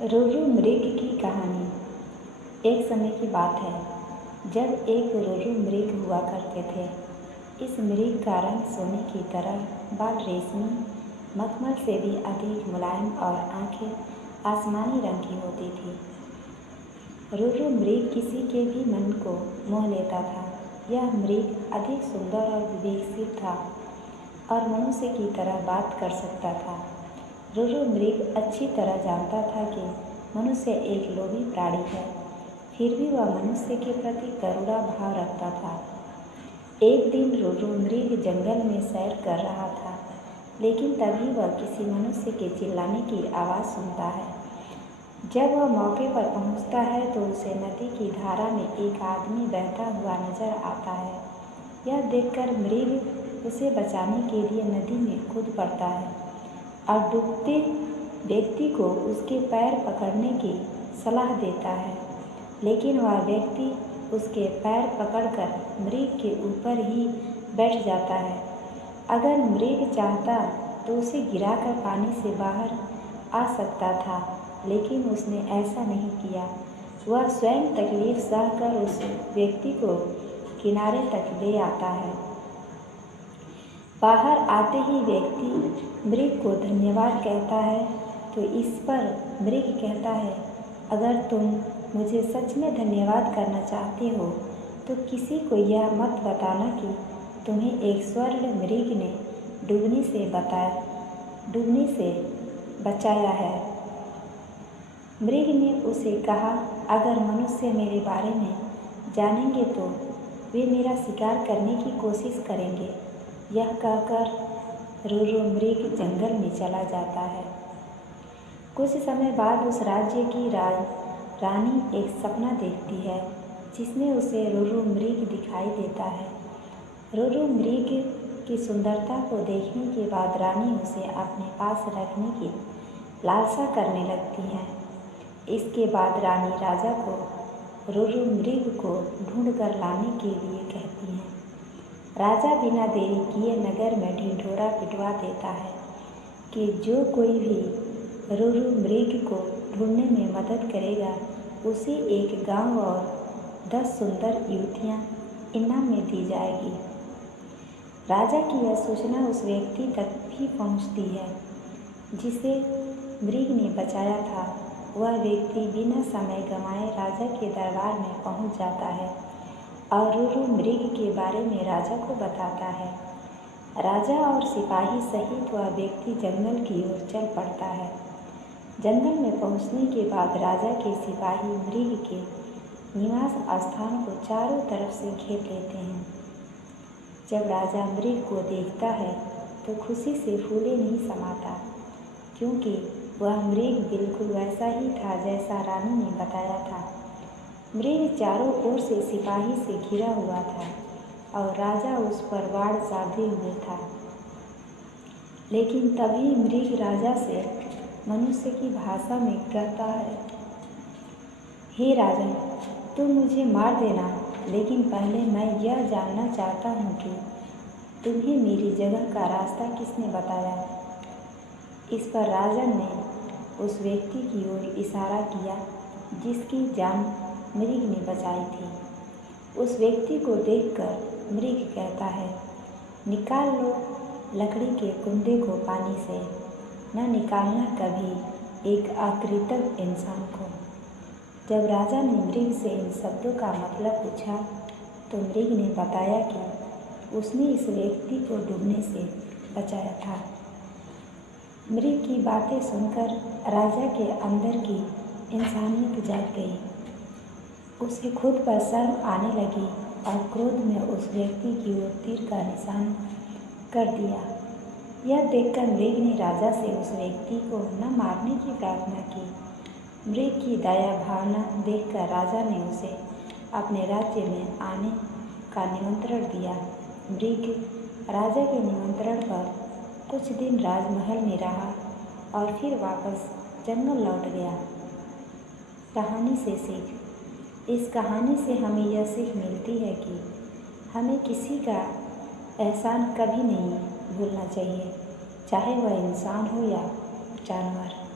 रोरू मृग की कहानी। एक समय की बात है जब एक रोरू मृग हुआ करते थे। इस मृग का रंग सोने की तरह, बाल रेशमी, मखमल से भी अधिक मुलायम और आंखें आसमानी रंग की होती थी। रोरू मृग किसी के भी मन को मोह लेता था। यह मृग अधिक सुंदर और विवेकशील था और मनुष्य की तरह बात कर सकता था। रोरू मृग अच्छी तरह जानता था कि मनुष्य एक लोभी प्राणी है, फिर भी वह मनुष्य के प्रति करुणा भाव रखता था। एक दिन रोरू मृग जंगल में सैर कर रहा था, लेकिन तभी वह किसी मनुष्य के चिल्लाने की आवाज़ सुनता है। जब वह मौके पर पहुंचता है तो उसे नदी की धारा में एक आदमी बहता हुआ नजर आता है। यह देखकर मृग उसे बचाने के लिए नदी में कूद पड़ता है और डूबते व्यक्ति को उसके पैर पकड़ने की सलाह देता है, लेकिन वह व्यक्ति उसके पैर पकड़कर मृग के ऊपर ही बैठ जाता है। अगर मृग चाहता तो उसे गिराकर पानी से बाहर आ सकता था, लेकिन उसने ऐसा नहीं किया। वह स्वयं तकलीफ सहकर उस व्यक्ति को किनारे तक ले आता है। बाहर आते ही व्यक्ति मृग को धन्यवाद कहता है, तो इस पर मृग कहता है, अगर तुम मुझे सच में धन्यवाद करना चाहते हो तो किसी को यह मत बताना कि तुम्हें एक स्वर्ण मृग ने डूबने से बचाया है। मृग ने उसे कहा, अगर मनुष्य मेरे बारे में जानेंगे तो वे मेरा शिकार करने की कोशिश करेंगे। यह कहकर रोरू मृग जंगल में चला जाता है। कुछ समय बाद उस राज्य की रानी एक सपना देखती है, जिसमें उसे रोरू मृग दिखाई देता है। रोरू मृग की सुंदरता को देखने के बाद रानी उसे अपने पास रखने की लालसा करने लगती है। इसके बाद रानी राजा को रोरू मृग को ढूंढकर लाने के लिए कहती है। राजा बिना देरी किए नगर में ढिंढोरा पिटवा देता है कि जो कोई भी रोरू मृग को ढूंढने में मदद करेगा उसे एक गांव और 10 सुंदर युवतियां इनाम में दी जाएगी। राजा की यह सूचना उस व्यक्ति तक भी पहुंचती है जिसे मृग ने बचाया था। वह व्यक्ति बिना समय गंवाए राजा के दरबार में पहुंच जाता है और रोरू मृग के बारे में राजा को बताता है। राजा और सिपाही सहित वह व्यक्ति जंगल की ओर चल पड़ता है। जंगल में पहुंचने के बाद राजा के सिपाही मृग के निवास स्थान को चारों तरफ से घेर लेते हैं। जब राजा मृग को देखता है तो खुशी से फूले नहीं समाता, क्योंकि वह मृग बिल्कुल वैसा ही था जैसा रानी ने बताया था। मृग चारों ओर से सिपाही से घिरा हुआ था और राजा उस पर वार साधे हुए था। लेकिन तभी मृग राजा से मनुष्य की भाषा में कहता है, हे राजन, तुम मुझे मार देना, लेकिन पहले मैं यह जानना चाहता हूँ कि तुम्हें मेरी जगह का रास्ता किसने बताया। इस पर राजन ने उस व्यक्ति की ओर इशारा किया जिसकी जान मृग ने बचाई थी। उस व्यक्ति को देखकर मृग कहता है, निकाल लो लकड़ी के कुंदे को पानी से, न निकालना कभी एक अकृतज्ञ इंसान को। जब राजा ने मृग से इन शब्दों का मतलब पूछा तो मृग ने बताया कि उसने इस व्यक्ति को डूबने से बचाया था। मृग की बातें सुनकर राजा के अंदर की इंसानियत जाग गई। उसे खुद पर शर्म आने लगी और क्रोध में उस व्यक्ति की ओर तीर का निशान कर दिया। यह देखकर मृग ने राजा से उस व्यक्ति को न मारने की प्रार्थना की। मृग की दया भावना देखकर राजा ने उसे अपने राज्य में आने का निमंत्रण दिया। मृग राजा के निमंत्रण पर कुछ दिन राजमहल में रहा और फिर वापस जंगल लौट गया। कहानी से सीख। इस कहानी से हमें यह सीख मिलती है कि हमें किसी का एहसान कभी नहीं भूलना चाहिए, चाहे वह इंसान हो या जानवर।